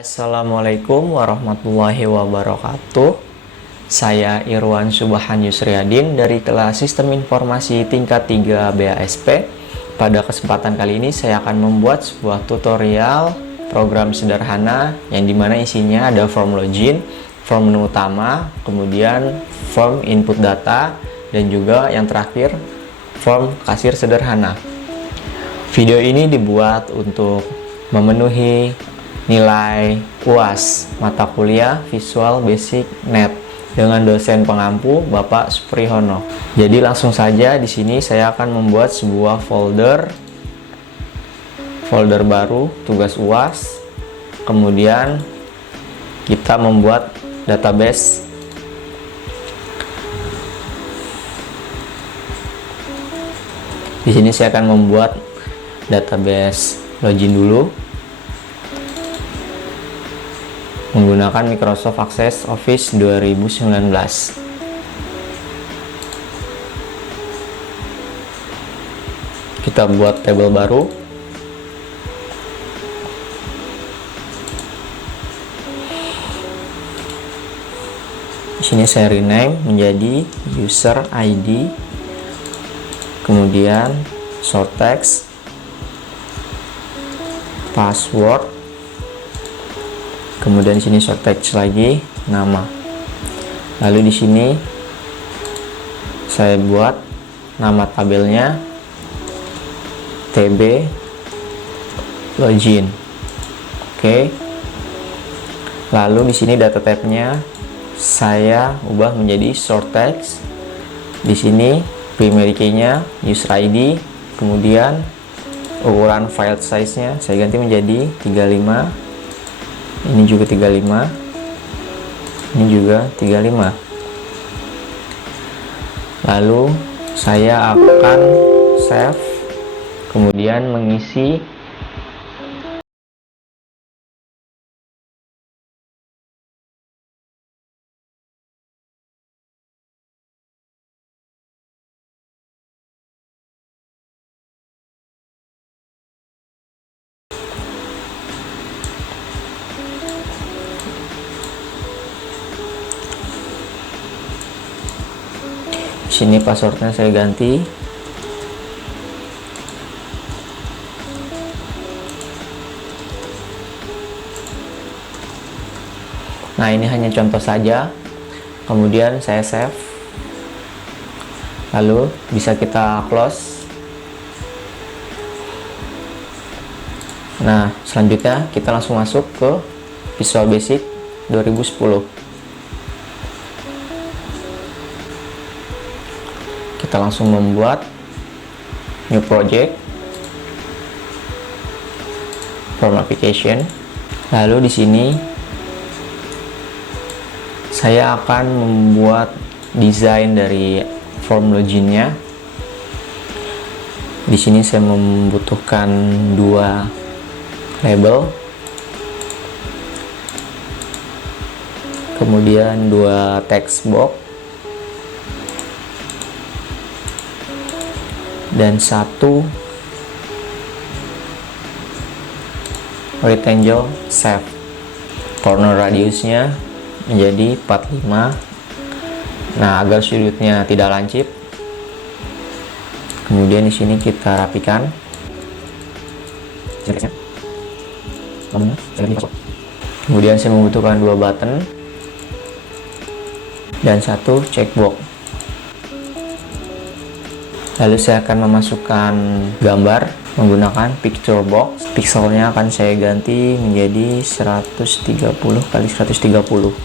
Assalamualaikum warahmatullahi wabarakatuh. Saya Irwan Subhan Yusriadin dari kelas Sistem Informasi tingkat 3 BASP. Pada kesempatan kali ini saya akan membuat sebuah tutorial program sederhana yang dimana isinya ada form login, form menu utama, kemudian form input data, dan juga yang terakhir form kasir sederhana. Video ini dibuat untuk memenuhi nilai UAS mata kuliah Visual Basic Net dengan dosen pengampu Bapak Suprihono. Jadi langsung saja di sini saya akan membuat sebuah folder baru tugas UAS. Kemudian kita membuat database. Di sini saya akan membuat database login dulu menggunakan Microsoft Access Office 2019. Kita buat tabel baru. Di sini saya rename menjadi user ID, kemudian short text, password, kemudian di sini short text lagi nama. Lalu di sini saya buat nama tabelnya TB login. Oke. Lalu di sini data type-nya saya ubah menjadi short text. Di sini primary key-nya user ID, kemudian ukuran file size-nya saya ganti menjadi 35. Ini juga 35, ini juga 35. Lalu saya akan save, kemudian mengisi sini passwordnya saya ganti. Nah, ini hanya contoh saja. Kemudian saya save. Lalu bisa kita close. Nah, selanjutnya kita langsung masuk ke Visual Basic 2010. Kita langsung membuat new project, form application. Lalu di sini saya akan membuat desain dari form loginnya. Di sini saya membutuhkan dua label, kemudian dua text box, dan satu rectangle shape. Corner radiusnya menjadi 45. Nah, agar sudutnya tidak lancip, kemudian di sini kita rapikan. Kemudian saya membutuhkan dua button dan satu checkbox. Lalu saya akan memasukkan gambar menggunakan picture box. Pixelnya akan saya ganti menjadi 130 kali 130.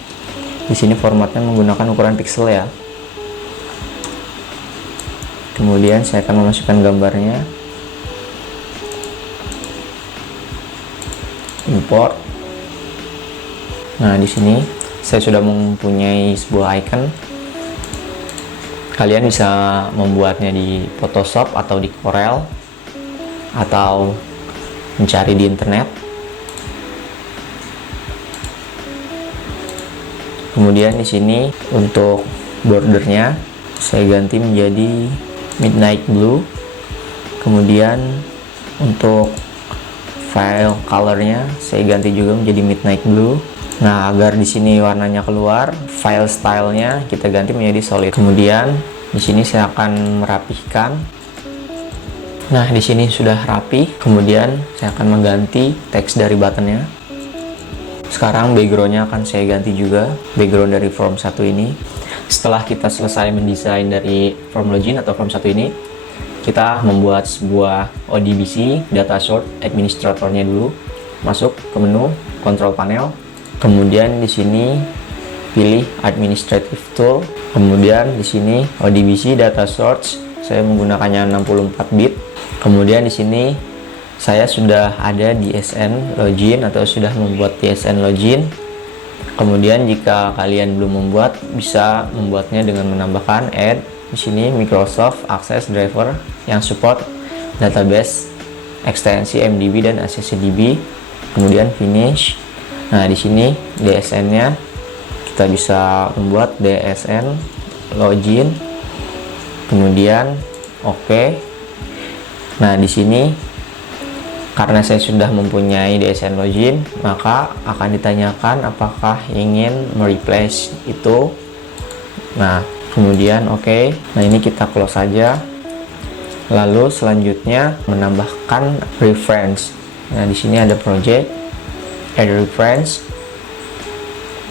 Di sini formatnya menggunakan ukuran pixel ya. Kemudian saya akan memasukkan gambarnya. Import. Nah, di sini saya sudah mempunyai sebuah icon. Kalian bisa membuatnya di Photoshop atau di Corel atau mencari di internet. Kemudian di sini untuk bordernya saya ganti menjadi midnight blue. Kemudian untuk file colornya saya ganti juga menjadi midnight blue. Nah, agar di sini warnanya keluar, file stylenya kita ganti menjadi solid. Kemudian di sini saya akan merapihkan. Nah, di sini sudah rapi. Kemudian saya akan mengganti teks dari buttonnya. Sekarang backgroundnya akan saya ganti juga, background dari form 1 ini. Setelah kita selesai mendesain dari form login atau form 1 ini, kita membuat sebuah ODBC data source administratornya dulu. Masuk ke menu control panel, kemudian di sini pilih administrative tool, kemudian di sini ODBC data source, saya menggunakannya 64 bit. Kemudian di sini saya sudah ada DSN login atau sudah membuat DSN login. Kemudian jika kalian belum membuat, bisa membuatnya dengan menambahkan add di sini Microsoft Access Driver yang support database ekstensi MDB dan AccessDB. Kemudian finish. Nah, di sini DSN-nya kita bisa membuat DSN login. Kemudian oke. Nah, di sini karena saya sudah mempunyai DSN login, maka akan ditanyakan apakah ingin mereplace itu. Nah, kemudian oke. Nah, ini kita close saja. Lalu selanjutnya menambahkan reference. Nah, di sini ada project, add reference.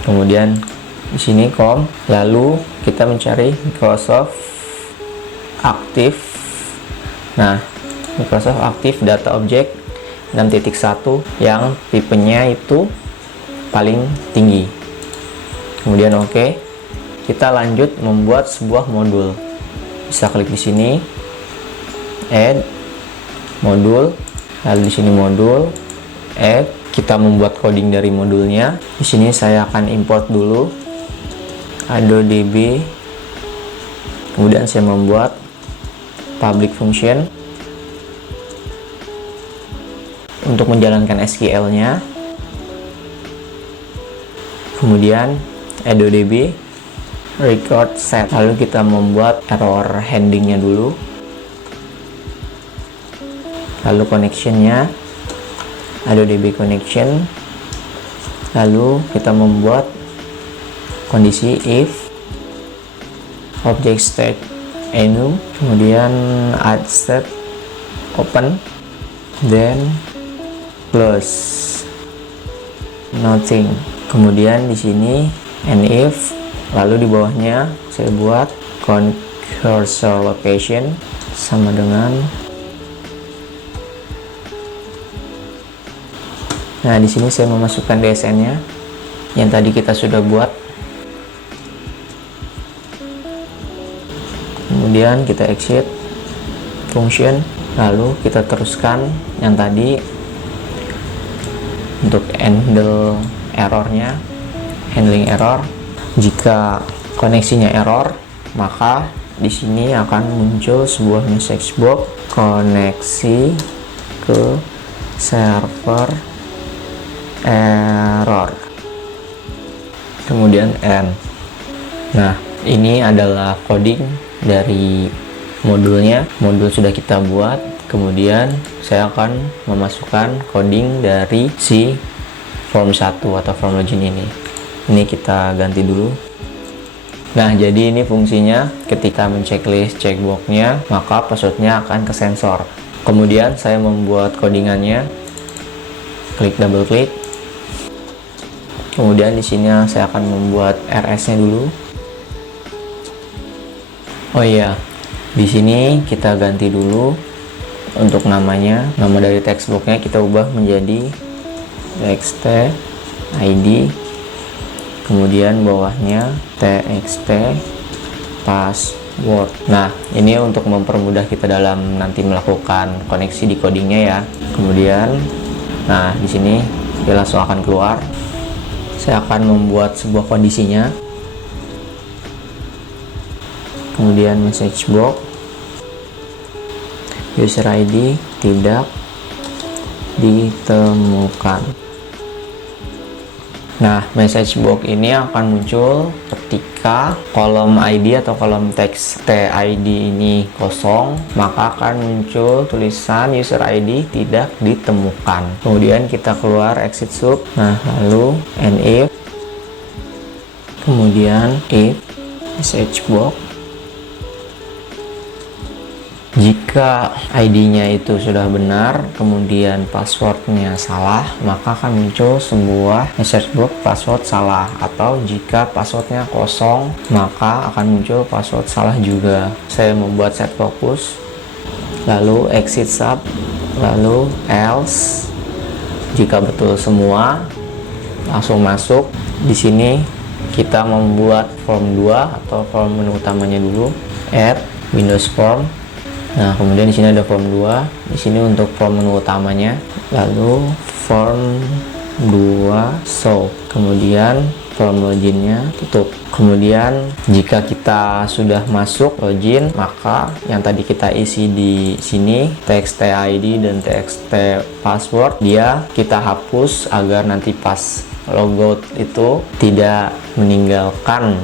Kemudian di sini com. Lalu kita mencari Microsoft Active. Nah, Microsoft Active Data Object 6.1 yang tipenya itu paling tinggi. Kemudian oke. Kita lanjut membuat sebuah modul. Bisa klik di sini, add modul, lalu di sini modul, add. Kita membuat coding dari modulnya. Di sini saya akan import dulu AdoDB. Kemudian saya membuat public function untuk menjalankan SQL-nya. Kemudian AdoDB record set, lalu kita membuat error handlingnya dulu, lalu connection-nya AdoDB connection, lalu kita membuat kondisi if object state enum, kemudian add state open, then close nothing. Kemudian di sini and if, lalu di bawahnya saya buat cursor location sama dengan. Nah, di sini saya memasukkan DSN-nya yang tadi kita sudah buat. Kemudian kita exit function, lalu kita teruskan yang tadi untuk handle errornya, handling error. Jika koneksinya error, maka di sini akan muncul sebuah message box koneksi ke server error, kemudian end. Nah, ini adalah coding dari modulnya. Modul sudah kita buat. Kemudian saya akan memasukkan coding dari si form 1 atau form login ini. Ini kita ganti dulu. Nah, jadi ini fungsinya ketika menceklis checkboxnya, maka passwordnya akan ke sensor. Kemudian saya membuat codingannya. Klik double klik. Kemudian di sini saya akan membuat RS-nya dulu. Oh iya, di sini kita ganti dulu untuk namanya. Nama dari textboxnya kita ubah menjadi txt id. Kemudian bawahnya txt password. Nah, ini untuk mempermudah kita dalam nanti melakukan koneksi di codingnya ya. Kemudian, nah di sini dia langsung akan keluar. Saya akan membuat sebuah kondisinya. Kemudian message box, user ID tidak ditemukan. Nah, message box ini akan muncul ketika kolom ID atau kolom teks TID ini kosong, maka akan muncul tulisan user ID tidak ditemukan. Kemudian kita keluar exit sub. Nah, lalu if, kemudian if message box. Jika ID-nya itu sudah benar, kemudian passwordnya salah, maka akan muncul sebuah message box password salah. Atau jika passwordnya kosong, maka akan muncul password salah juga. Saya membuat set focus, lalu exit sub, lalu else. Jika betul semua, langsung masuk. Di sini kita membuat form 2 atau form menu utamanya dulu, add Windows Form. Nah, kemudian di sini ada form 2, di sini untuk form menu utamanya, lalu form 2 show, kemudian form loginnya tutup. Kemudian jika kita sudah masuk login, maka yang tadi kita isi di sini txt ID dan txt password dia kita hapus agar nanti pas logout itu tidak meninggalkan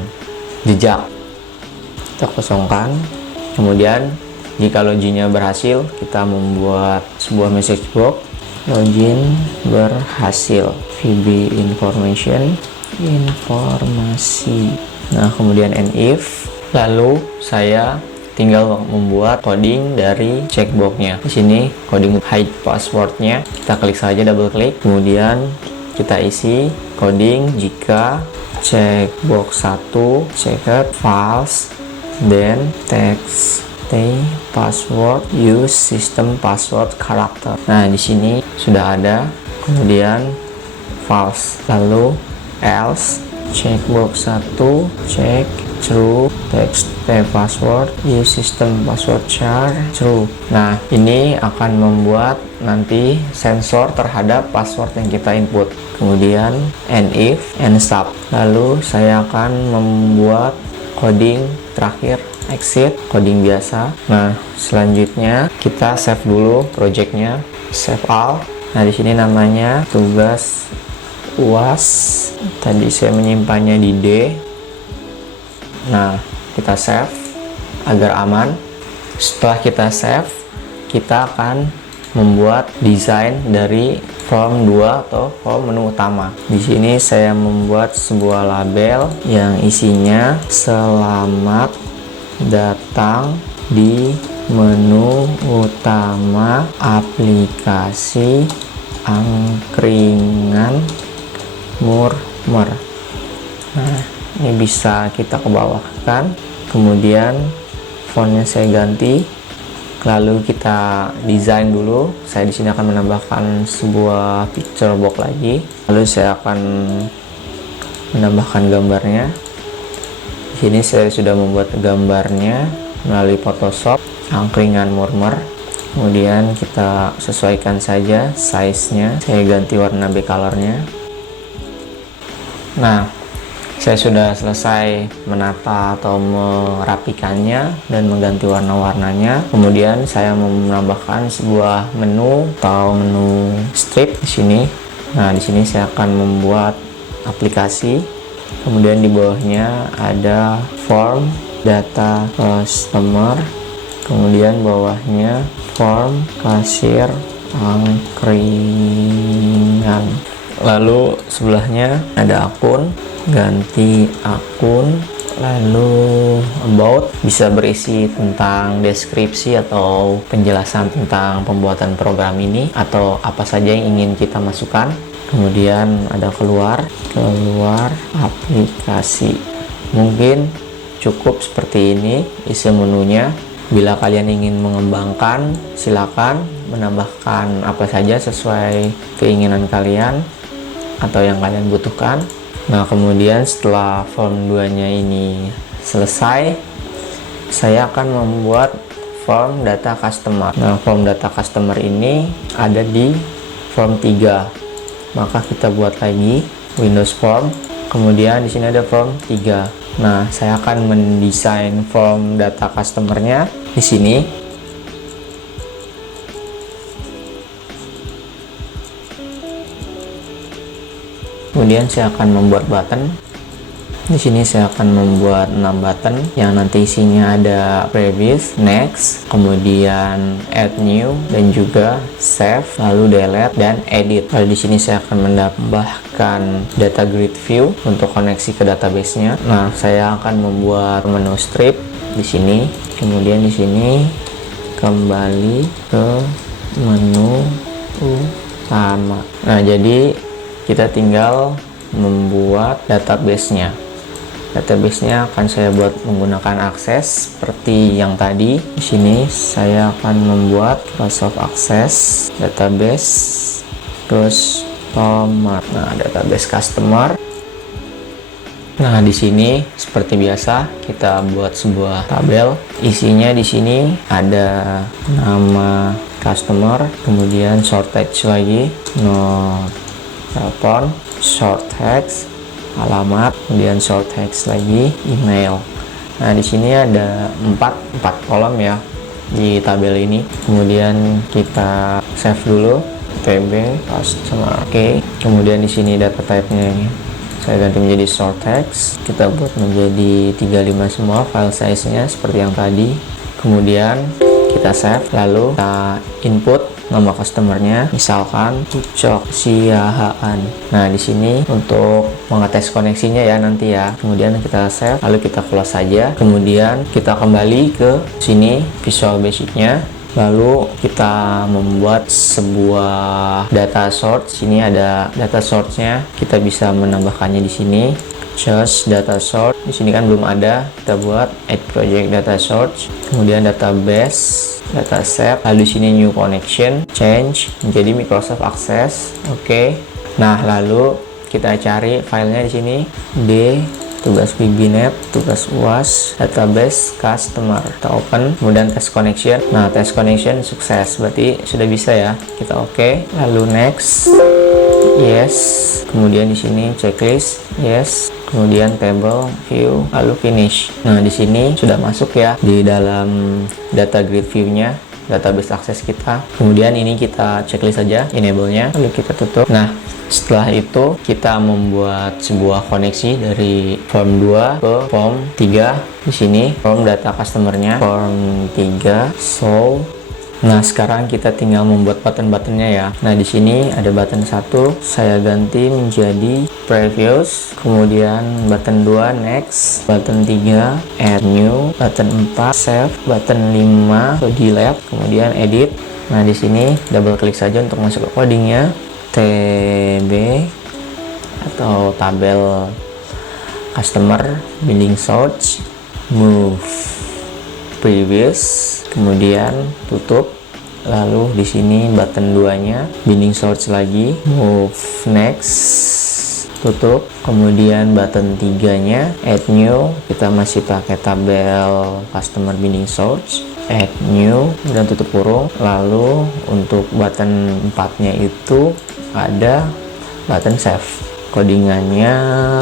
jejak. Kita kosongkan. Kemudian jika loginnya berhasil, kita membuat sebuah message box, login berhasil, VB information, informasi. Nah, kemudian if, lalu saya tinggal membuat coding dari checkboxnya. Di sini coding hide passwordnya, kita klik saja, double klik, kemudian kita isi coding jika checkbox 1 checked false, then text password use system password character. Nah, di sini sudah ada, kemudian false, lalu else checkbox 1 check true, text password use system password char true. Nah, ini akan membuat nanti sensor terhadap password yang kita input. Kemudian if stop. Lalu saya akan membuat coding terakhir, exit, coding biasa. Nah, selanjutnya kita save dulu projectnya, save all. Nah, di sini namanya tugas UAS. Tadi saya menyimpannya di D. Nah, kita save agar aman. Setelah kita save, kita akan membuat desain dari form 2 atau form menu utama. Di sini saya membuat sebuah label yang isinya selamat datang di menu utama aplikasi angkringan Murmer. Nah, ini bisa kita ke bawah kan. Kemudian fontnya saya ganti, lalu kita desain dulu. Saya di sini akan menambahkan sebuah picture box lagi, lalu saya akan menambahkan gambarnya. Di sini saya sudah membuat gambarnya melalui Photoshop angkringan Murmer. Kemudian kita sesuaikan saja size-nya. Saya ganti warna backcolor-nya. Nah, saya sudah selesai menata atau merapikannya dan mengganti warna-warnanya. Kemudian saya menambahkan sebuah menu atau menu strip di sini. Nah, di sini saya akan membuat aplikasi. Kemudian di bawahnya ada form data customer, kemudian bawahnya form kasir angkringan. Lalu sebelahnya ada akun, ganti akun, lalu about, bisa berisi tentang deskripsi atau penjelasan tentang pembuatan program ini atau apa saja yang ingin kita masukkan. Kemudian ada keluar aplikasi. Mungkin cukup seperti ini isi menunya. Bila kalian ingin mengembangkan, silakan menambahkan apa saja sesuai keinginan kalian atau yang kalian butuhkan. Nah, kemudian setelah form 2-nya ini selesai, saya akan membuat form data customer. Nah, form data customer ini ada di form 3. Maka kita buat lagi Windows Form, kemudian di sini ada form 3. Nah, saya akan mendesain form data customer-nya di sini. Kemudian saya akan membuat button. Di sini saya akan membuat 6 button yang nanti isinya ada previous, next, kemudian add new, dan juga save, lalu delete dan edit. Lalu di sini saya akan menambahkan data grid view untuk koneksi ke database-nya. Nah, saya akan membuat menu strip di sini, kemudian di sini kembali ke menu utama. Nah, jadi kita tinggal membuat database-nya. Database-nya akan saya buat menggunakan akses seperti yang tadi. Di sini saya akan membuat Microsoft Access database customer. Nah, database customer. Nah, di sini seperti biasa kita buat sebuah tabel. Isinya di sini ada nama customer, kemudian short text lagi, nomor telepon, short text, alamat, kemudian short text lagi, email. Nah, di sini ada 4 kolom ya di tabel ini. Kemudian kita save dulu, tb customer. Oke. Kemudian di sini data type-nya saya ganti menjadi short text. Kita buat menjadi 35 semua file size-nya seperti yang tadi. Kemudian kita save, lalu kita input nama customernya, misalkan Ucok Siahaan. Nah, di sini untuk mengetes koneksinya ya nanti ya. Kemudian kita save, lalu kita close saja. Kemudian kita kembali ke sini Visual Basic-nya. Lalu kita membuat sebuah data source. Sini ada data source-nya. Kita bisa menambahkannya di sini. Just data source. Di sini kan belum ada. Kita buat add project data source. Kemudian database, data set. Lalu di sini new connection, change menjadi Microsoft Access. Oke. Nah, lalu kita cari filenya di sini. D tugas VBNet, tugas UAS, database customer. Kita open, kemudian test connection. Nah, test connection sukses, berarti sudah bisa ya. Kita oke. Lalu next, yes. Kemudian di sini checklist, yes. Kemudian table, view, lalu finish. Nah, di sini sudah masuk ya di dalam data grid view-nya, database akses kita. Kemudian ini kita checklist saja, enable-nya, lalu kita tutup. Nah, setelah itu kita membuat sebuah koneksi dari form 2 ke form 3. Di sini form data customer-nya, form 3 show. Nah, sekarang kita tinggal membuat button-buttonnya ya. Nah, di sini ada button 1, saya ganti menjadi previous, kemudian button 2 next, button 3 add new, button 4 save, button 5 delete, kemudian edit. Nah, di sini double klik saja untuk masuk ke codingnya. TB atau tabel customer, billing source, move previous, kemudian tutup. Lalu di sini button 2-nya billing source lagi, move next, tutup. Kemudian button 3-nya add new, kita masih pakai tabel customer billing source, add new dan tutup kurung. Lalu untuk button 4-nya itu ada button save. Codingannya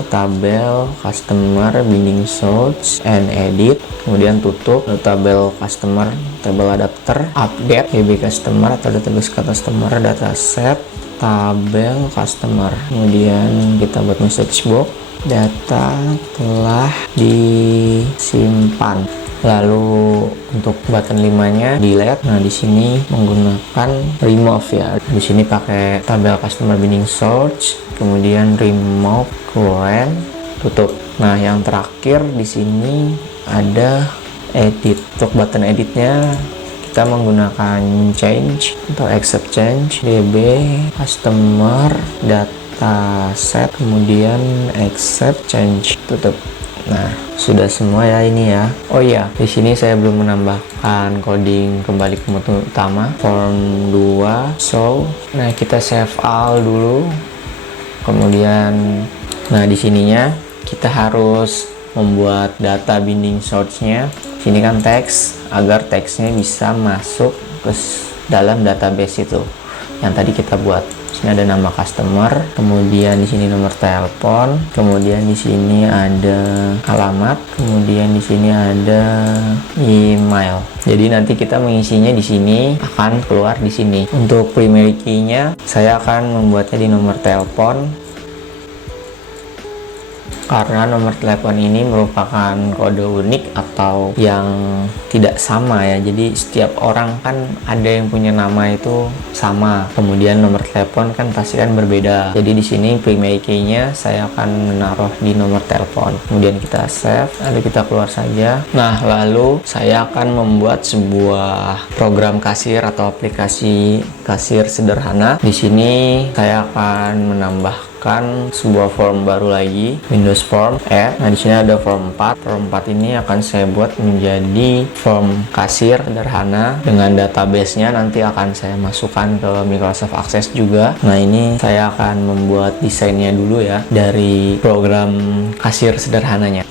tabel customer billing source and edit, kemudian tutup. Tabel customer, tabel adapter, update DB customer atau database customer, data set, tabel customer. Kemudian kita buat message box, data telah disimpan. Lalu untuk button 5-nya delete. Nah, di sini menggunakan remove ya. Di sini pakai tabel customer billing source, kemudian remove current, tutup. Nah, yang terakhir di sini ada edit. Untuk button editnya kita menggunakan change atau accept change, db customer data set, kemudian accept change, tutup. Nah, sudah semua ya ini ya. Oh iya, di sini saya belum menambahkan coding kembali ke menu utama. Form 2 show. Nah, kita save all dulu. Kemudian nah di sininya kita harus membuat data binding source-nya. Sini kan teks, agar teksnya bisa masuk ke dalam database itu yang tadi kita buat. Sini ada nama customer, kemudian di sini nomor telepon, kemudian di sini ada alamat, kemudian di sini ada email. Jadi nanti kita mengisinya di sini akan keluar di sini. Untuk primary key-nya saya akan membuatnya di nomor telepon. karena nomor telepon ini merupakan kode unik atau yang tidak sama ya. Jadi setiap orang kan ada yang punya nama itu sama, kemudian nomor telepon kan pasti kan berbeda. Jadi di sini primary key-nya saya akan menaruh di nomor telepon, kemudian kita save, lalu kita keluar saja. Nah, lalu saya akan membuat sebuah program kasir atau aplikasi kasir sederhana. Di sini saya akan menambahkan sebuah form baru lagi, Windows Form Add. Nah, di sini ada form 4. Form 4 ini akan saya buat menjadi form kasir sederhana dengan database-nya nanti akan saya masukkan ke Microsoft Access juga. Nah, ini saya akan membuat desainnya dulu ya dari program kasir sederhananya.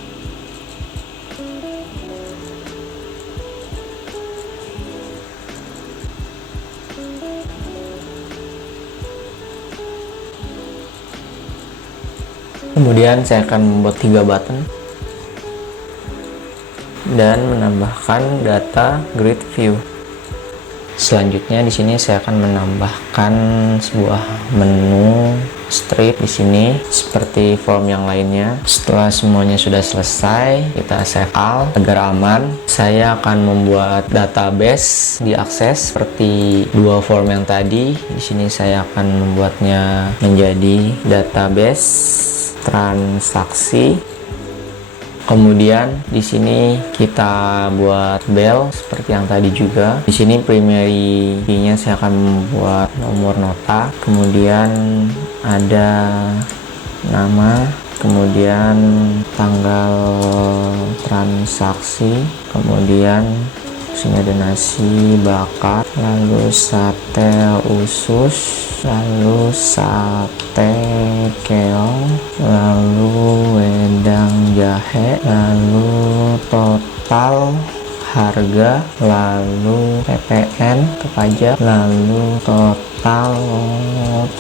Kemudian saya akan membuat 3 button dan menambahkan data grid view. Selanjutnya di sini saya akan menambahkan sebuah menu strip di sini seperti form yang lainnya. Setelah semuanya sudah selesai, kita save all agar aman. Saya akan membuat database diakses seperti 2 form yang tadi. Di sini saya akan membuatnya menjadi database transaksi. Kemudian di sini kita buat bell seperti yang tadi juga. Di sini primary key-nya saya akan membuat nomor nota, kemudian ada nama, kemudian tanggal transaksi, kemudian sini ada nasi bakar, lalu sate usus, lalu sate keong, lalu wedang jahe, lalu total harga, lalu PPN ke pajak, lalu total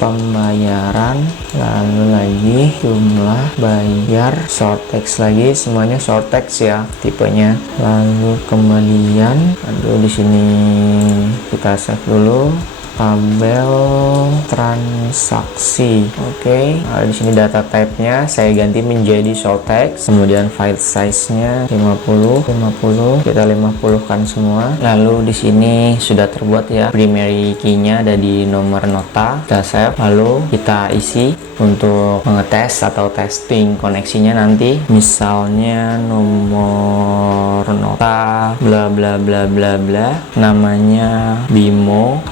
pembayaran, lalu lagi jumlah bayar, short text lagi, semuanya short text ya tipenya, lalu kembalian. Aduh, di sini kita save dulu tabel transaksi. Oke. Nah, di sini data type-nya saya ganti menjadi short text, kemudian file size-nya 50, kita 50-kan semua. Lalu di sini sudah terbuat ya, primary key-nya ada di nomor nota. Kita save, lalu kita isi untuk mengetes atau testing koneksinya nanti. Misalnya nomor nota bla bla bla bla bla, namanya Bimo.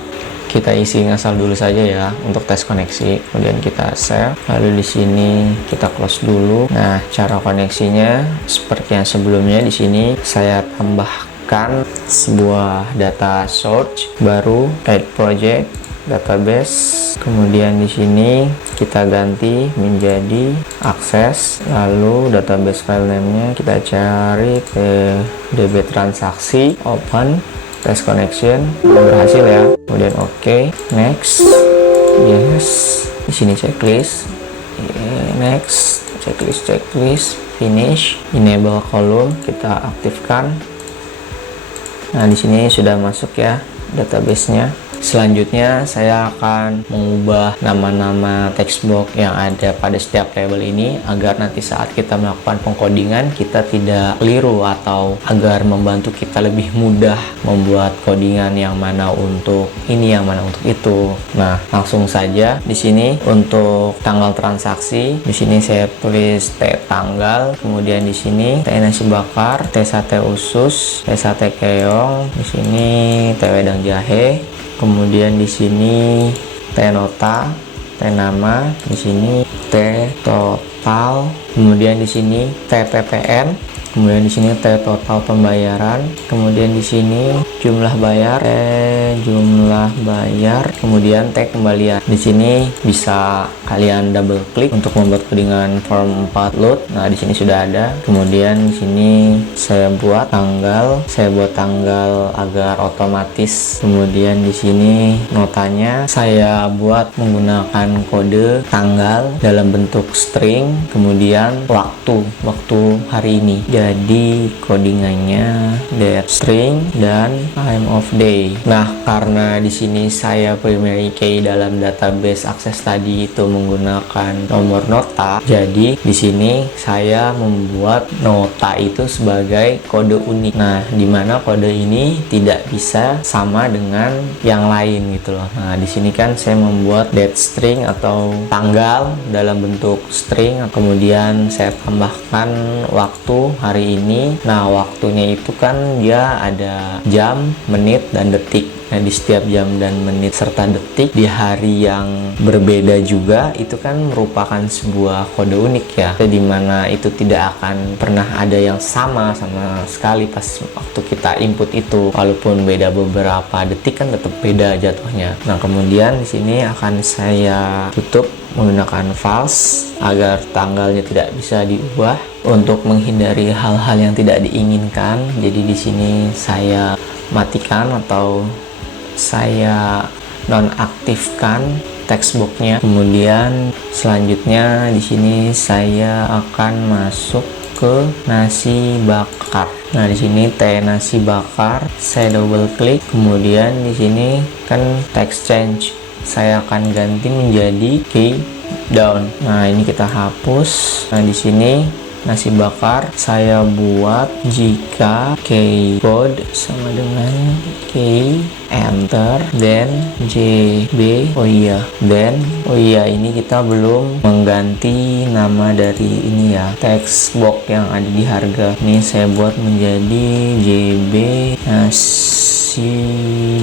Kita isi ngasal dulu saja ya untuk tes koneksi, kemudian kita save, lalu di sini kita close dulu. Nah, cara koneksinya seperti yang sebelumnya. Di sini saya tambahkan sebuah data source baru, add project database, kemudian di sini kita ganti menjadi akses, lalu database file name-nya kita cari ke DB transaksi, open, test connection, berhasil ya. Kemudian oke, next, yes. Di sini checklist, next, checklist, finish, enable column kita aktifkan. Nah, di sini sudah masuk ya database-nya. Selanjutnya saya akan mengubah nama-nama text box yang ada pada setiap label ini agar nanti saat kita melakukan pengkodingan kita tidak keliru, atau agar membantu kita lebih mudah membuat codingan yang mana untuk ini, yang mana untuk itu. Nah, langsung saja di sini untuk tanggal transaksi, di sini saya tulis T tanggal, kemudian di sini T nasi bakar, T sate usus, T sate keong, di sini T wedang jahe. Kemudian di sini T nota, T nama, di sini T total, kemudian di sini T PPN, kemudian di sini T total pembayaran, kemudian di sini jumlah bayar, T jumlah bayar, kemudian T kembalian. Di sini bisa kalian double klik untuk membuat codingan form 4 load. Nah, di sini sudah ada. Kemudian di sini saya buat tanggal agar otomatis. Kemudian di sini notanya saya buat menggunakan kode tanggal dalam bentuk string, kemudian waktu hari ini. jadi codingannya date string dan time of day. Nah, karena di sini saya primary key dalam database akses tadi itu menggunakan nomor nota, jadi di sini saya membuat nota itu sebagai kode unik. Nah, dimana kode ini tidak bisa sama dengan yang lain gitu loh. Nah, di sini kan saya membuat date string atau tanggal dalam bentuk string, kemudian saya tambahkan waktu hari ini. Nah, waktunya itu kan dia ada jam, menit, dan detik. Nah, di setiap jam dan menit serta detik di hari yang berbeda juga itu kan merupakan sebuah kode unik ya, dimana itu tidak akan pernah ada yang sama sekali pas waktu kita input itu, walaupun beda beberapa detik kan tetap beda jatuhnya. Nah, kemudian di sini akan saya tutup menggunakan false agar tanggalnya tidak bisa diubah untuk menghindari hal-hal yang tidak diinginkan. Jadi di sini saya matikan atau saya nonaktifkan textbooknya. Kemudian selanjutnya di sini saya akan masuk ke nasi bakar. Nah, di sini teh nasi bakar, saya double klik. Kemudian di sini kan text change, saya akan ganti menjadi key down. Nah, ini kita hapus. Nah, di sini nasi bakar saya buat jika keyboard sama dengan key enter then JB. Oh iya, ini kita belum mengganti nama dari ini ya, text box yang ada di harga. Ini saya buat menjadi JB nasi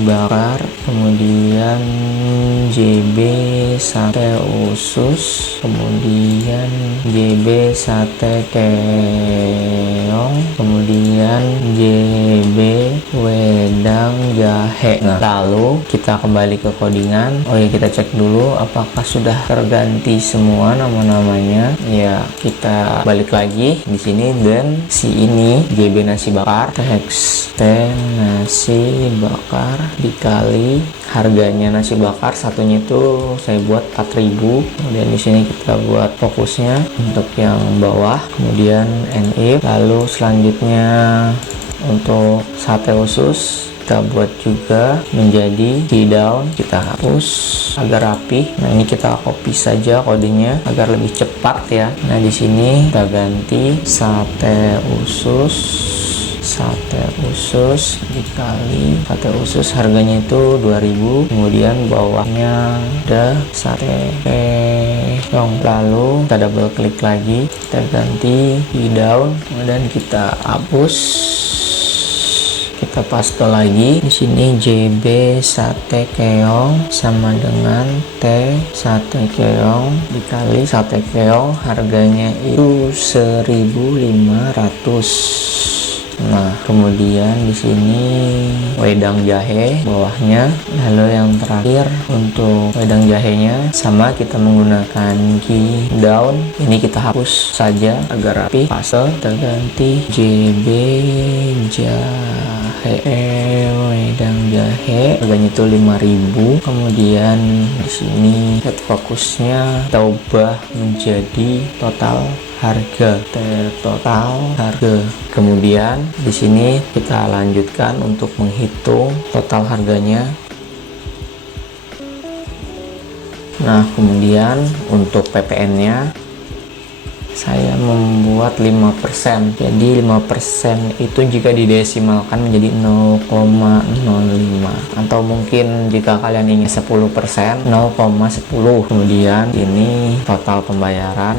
bakar, kemudian JB sate usus, kemudian JB sate keong, kemudian JB wedang jahe. Nah, lalu kita kembali ke codingan. Oh ya, kita cek dulu apakah sudah terganti semua nama-namanya. Ya, kita balik lagi di sini, dan si ini JB nasi bakar, text nasi bakar dikali harganya nasi bakar satunya itu saya buat 4.000. Kemudian di sini kita buat fokusnya untuk yang bawah, kemudian if. Lalu selanjutnya untuk sate usus kita buat juga menjadi key down, kita hapus agar rapi. Nah, ini kita copy saja kodenya agar lebih cepat ya. Nah, di sini kita ganti sate usus dikali sate usus harganya itu 2.000. Kemudian bawahnya ada sate keong. Lalu kita double klik lagi, kita ganti key down, kemudian kita hapus, kita paste lagi. Di sini JB sate keong sama dengan T sate keong dikali sate keong harganya itu 1.500. Nah, kemudian di sini wedang jahe bawahnya. Lalu yang terakhir untuk wedang jahenya sama, kita menggunakan key down. Ini kita hapus saja agar rapi. Paste, kita ganti JB jahe wedang jahe harganya itu 5.000. Kemudian di sini set fokusnya kita ubah menjadi total harga, total harga. Kemudian di sini kita lanjutkan untuk menghitung total harganya. Nah, kemudian untuk PPN-nya saya membuat 5%. Jadi 5% itu jika didesimalkan menjadi 0,05, atau mungkin jika kalian ingin 10%, 0,10. Kemudian ini total pembayaran,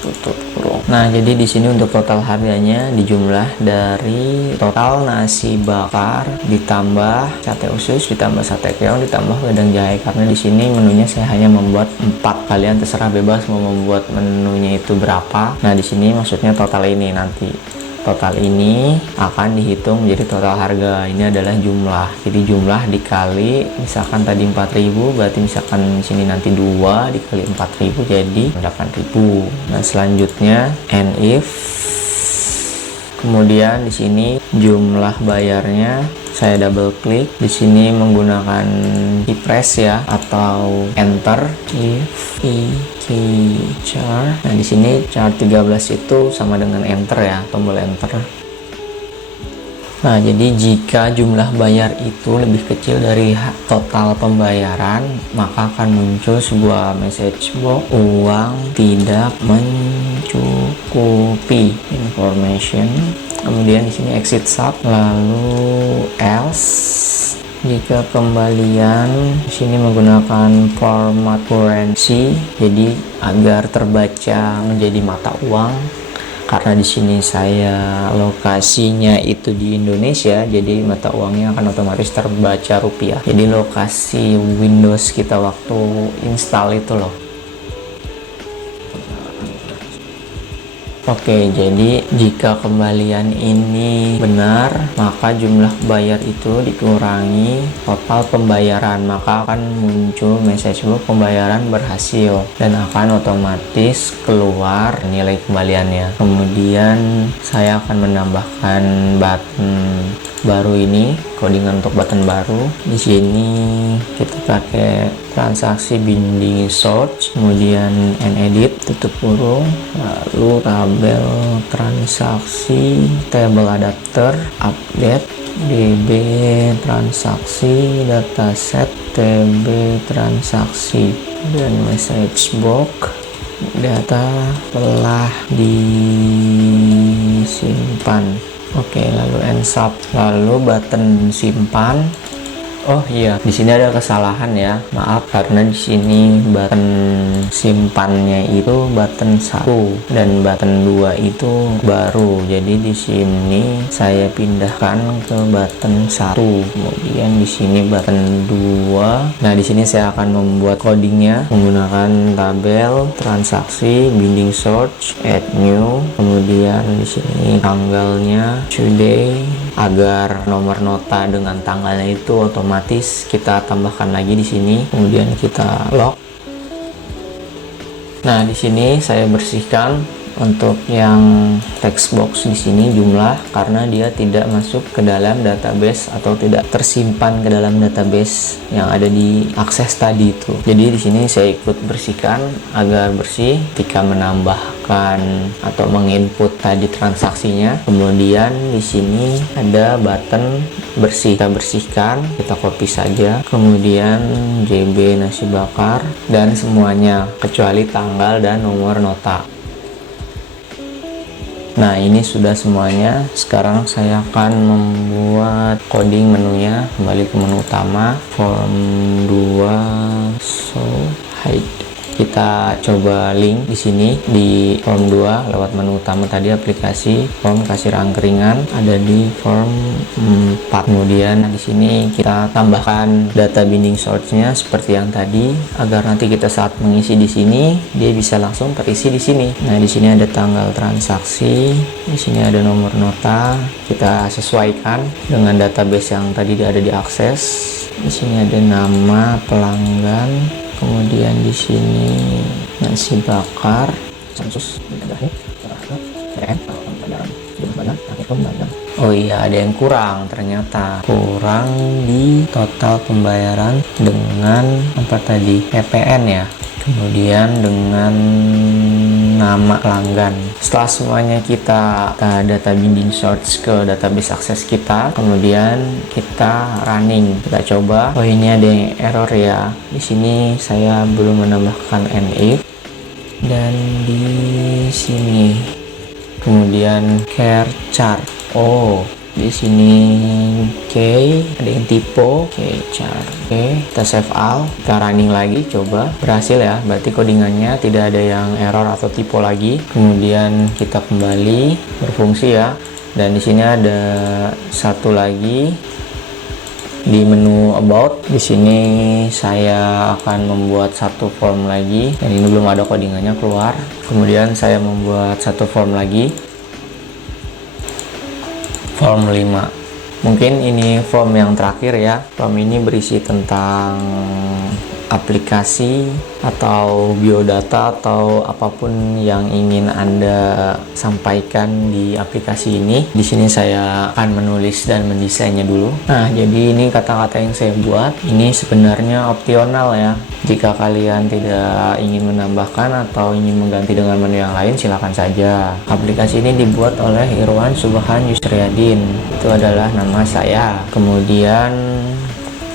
tutup kurung. Nah, jadi di sini untuk total harganya dijumlah dari total nasi bakar ditambah sate usus ditambah sate keong ditambah wedang jahe. Karena di sini menunya saya hanya membuat 4, kalian terserah bebas mau membuat menunya itu berapa. Nah, di sini maksudnya total ini, nanti total ini akan dihitung menjadi total harga. Ini adalah jumlah, jadi jumlah dikali misalkan tadi 4.000, berarti misalkan sini nanti 2 dikali 4.000 jadi 8.000. Nah, selanjutnya and if, kemudian di sini jumlah bayarnya Saya double klik. Di sini menggunakan key press ya atau enter. If key char. Nah, di sini char 13 itu sama dengan enter ya, tombol enter. Nah, jadi jika jumlah bayar itu lebih kecil dari total pembayaran, maka akan muncul sebuah message box, uang tidak mencukupi, information. Kemudian di sini exit sub, lalu else. Jika kembalian di sini menggunakan format currency, jadi agar terbaca menjadi mata uang. Karena di sini saya lokasinya itu di Indonesia, jadi mata uangnya akan otomatis terbaca rupiah. Jadi lokasi Windows kita waktu install itu loh. Oke, jadi jika kembalian ini benar, maka jumlah bayar itu dikurangi total pembayaran, maka akan muncul message box pembayaran berhasil dan akan otomatis keluar nilai kembaliannya. Kemudian saya akan menambahkan button baru ini, codingan untuk button baru. Di sini kita pakai transaksi binding search, kemudian edit tutup kurung, lalu tabel transaksi, table adapter, update, db transaksi, dataset, tb transaksi, dan message box, data telah disimpan. Oke, lalu ensub, lalu button simpan. Oh iya, di sini ada kesalahan ya. Maaf karena di sini button simpannya itu button 1 dan button 2 itu baru. Jadi di sini saya pindahkan ke button 1. Kemudian di sini button 2. Nah, di sini saya akan membuat codingnya menggunakan tabel transaksi binding search, add new. Kemudian di sini tanggalnya today, agar nomor nota dengan tanggalnya itu otomatis kita tambahkan lagi di sini. Kemudian kita lock. Nah, di sini saya bersihkan untuk yang text box di sini jumlah, karena dia tidak masuk ke dalam database atau tidak tersimpan ke dalam database yang ada di akses tadi itu. Jadi di sini saya ikut bersihkan agar bersih ketika menambahkan atau menginput tadi transaksinya. Kemudian di sini ada button bersih, kita bersihkan, kita copy saja. Kemudian JB nasi bakar dan semuanya kecuali tanggal dan nomor nota. Nah, ini sudah semuanya. Sekarang saya akan membuat coding menunya. Kembali ke menu utama, form 2 show hide. Kita coba link di sini di form 2 lewat menu utama tadi, aplikasi, form kasir angkringan ada di form 4. Kemudian di sini kita tambahkan data binding source-nya seperti yang tadi, agar nanti kita saat mengisi di sini dia bisa langsung terisi di sini. Nah, di sini ada tanggal transaksi, di sini ada nomor nota, kita sesuaikan dengan database yang tadi ada di akses. Di sini ada nama pelanggan. Kemudian di sini nasi bakar, oh iya, ada yang kurang, ternyata kurang di total pembayaran dengan apa tadi, PPN ya. Kemudian dengan nama pelanggan. Setelah semuanya kita data binding search ke database akses kita, kemudian kita running, kita coba. Oh, ini ada yang error ya. Di sini saya belum menambahkan if, dan di sini kemudian care chart. Oh, di sini ada yang typo, char. Kita save all, kita running lagi, coba berhasil ya, berarti codingannya tidak ada yang error atau typo lagi. Kemudian kita kembali berfungsi ya, dan di sini ada satu lagi di menu about. Di sini saya akan membuat satu form lagi, dan ini belum ada codingannya keluar. Kemudian saya membuat satu form lagi, form 5. Mungkin ini form yang terakhir ya. Form ini berisi tentang aplikasi atau biodata atau apapun yang ingin Anda sampaikan di aplikasi ini. Di sini saya akan menulis dan mendesainnya dulu. Nah, jadi ini kata-kata yang saya buat. Ini sebenarnya opsional ya. Jika kalian tidak ingin menambahkan atau ingin mengganti dengan menu yang lain, silakan saja. Aplikasi ini dibuat oleh Irwan Subhan Yusriadin. Itu adalah nama saya. Kemudian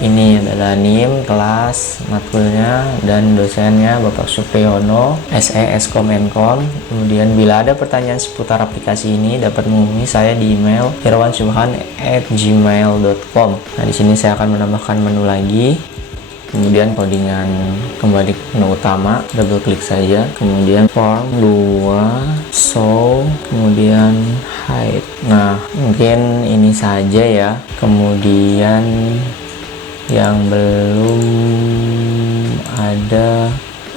ini adalah NIM, kelas, matkulnya, dan dosennya Bapak Supriyono, SE Eskom Enkom. Kemudian bila ada pertanyaan seputar aplikasi ini dapat menghubungi saya di email irwansubhan@gmail.com. Nah, di sini saya akan menambahkan menu lagi. Kemudian codingan, kembali ke menu utama, double klik saja. Kemudian form 2, show, kemudian hide. Nah, mungkin ini saja ya. Kemudian yang belum ada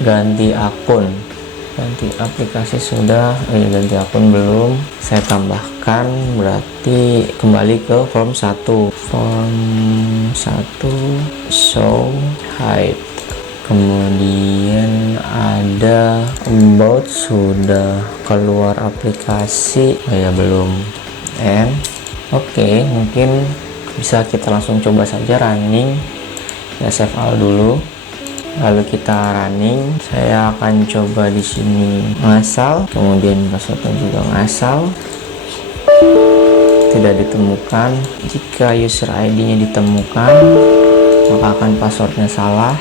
ganti akun, ganti aplikasi sudah, ganti akun belum. Saya tambahkan, berarti kembali ke form 1, show hide. Kemudian ada about, sudah keluar aplikasi, ya belum. And oke, mungkin bisa kita langsung coba saja running ya. Save all dulu, lalu kita running. Saya akan coba di sini ngasal, kemudian passwordnya juga ngasal, tidak ditemukan. Jika user ID-nya ditemukan, maka akan passwordnya salah.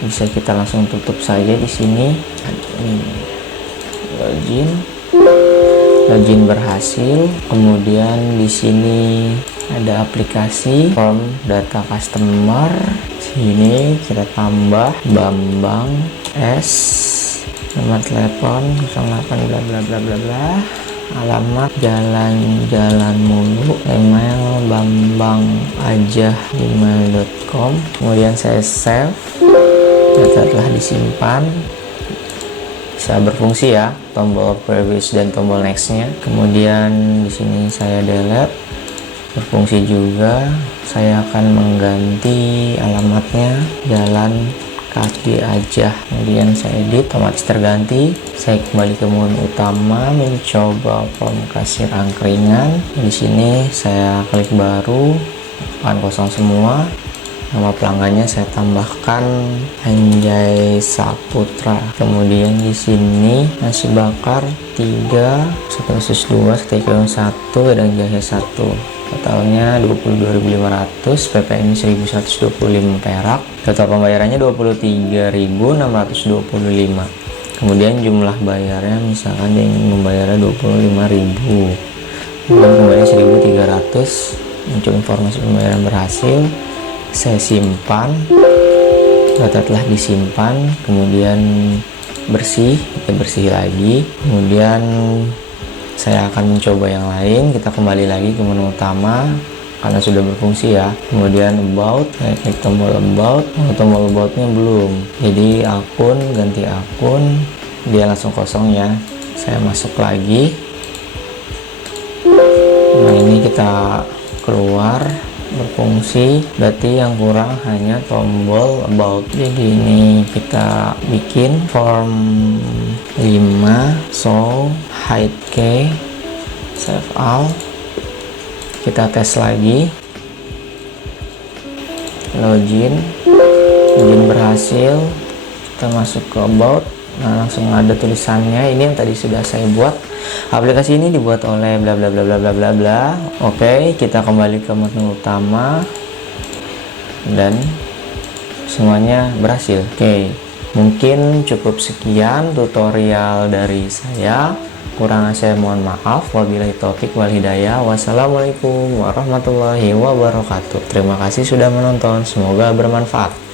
Bisa kita langsung tutup saja di sini. Login berhasil. Kemudian di sini ada aplikasi form data customer. Sini kita tambah Bambang S, nomor telepon 08 bla bla bla bla bla, alamat jalan mulu, email bambang@gmail.com. Kemudian saya save, data telah disimpan. Bisa berfungsi ya, tombol previous dan tombol nextnya. Kemudian di sini saya delete, berfungsi juga. Saya akan mengganti alamatnya jalan kaki aja. Kemudian saya edit, otomatis terganti. Saya kembali ke menu utama, mencoba form kasir angkringan. Di sini saya klik baru, akan kosong semua. Nama pelanggannya saya tambahkan Anjay Saputra. Kemudian di sini nasi bakar 3, satu usus 2, steak 1, dan jahe 1. Totalnya 22.500, PPN 1.125 perak. Total pembayarannya 23.625. Kemudian jumlah bayarnya misalkan yang membayarnya 25.000. Kemudian kembali 1.300. Untuk informasi pembayaran berhasil. Saya simpan, data telah disimpan. Kemudian bersih, kita bersih lagi. Kemudian saya akan mencoba yang lain. Kita kembali lagi ke menu utama karena sudah berfungsi ya. Kemudian about, saya klik tombol about. Tombol aboutnya belum, jadi akun, ganti akun, dia langsung kosong ya. Saya masuk lagi. Nah, ini kita keluar, berfungsi. Berarti yang kurang hanya tombol about. Jadi ini kita bikin form 5, show hide key, save all. Kita tes lagi, login berhasil. Kita masuk ke about. Nah, langsung ada tulisannya. Ini yang tadi sudah saya buat. Aplikasi ini dibuat oleh bla bla bla bla bla bla bla. Oke, kita kembali ke menu utama dan semuanya berhasil. Oke, mungkin cukup sekian tutorial dari saya. Kurangnya saya mohon maaf. Wabillahi taufik wal hidayah. Wassalamualaikum warahmatullahi wabarakatuh. Terima kasih sudah menonton. Semoga bermanfaat.